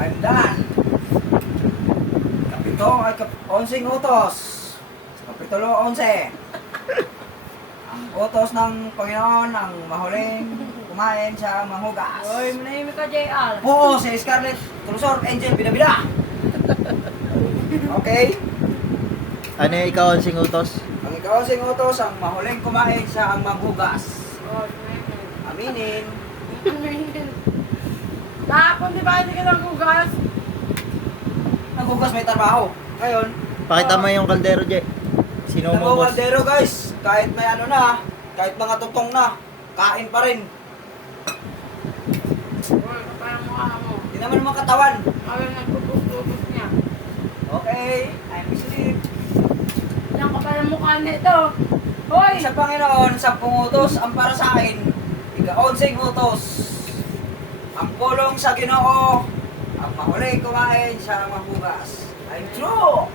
I'm done. Kapito ay onsing utos. Kapitulo 11. Ang utos ng Panginoon ang mahuling kumain sa manghugas. Hoy, manahimik ka, JR. Oo, si Scarlett Tulusor, Angel, bida-bida. Okay? Ano yung ikaw ang singutos? Ang ikaw sing utos ang mahuling kumain sa ang manghugas. Oh, Aminin. Kahapon, di ba hindi ka lang hugas? Naghugas may trabaho. Ngayon, Pakita mo yung kaldero, Je. Sino mo, boss? Kaldero guys, kahit may ano na, kahit mga tutong na, kain pa rin. Hoy, kapayang mukha mo. Hindi naman naman katawan. Kaya nagpupus-pupus niya. Okay, I'm asleep. Yan kapayang mukha nito. Hoy! Sa Panginoon, 10 utos ang para sa akin. Ika-11 utos. Ang pulong sa Ginoo, ang mahuli kumain sa manghugas. I'm true!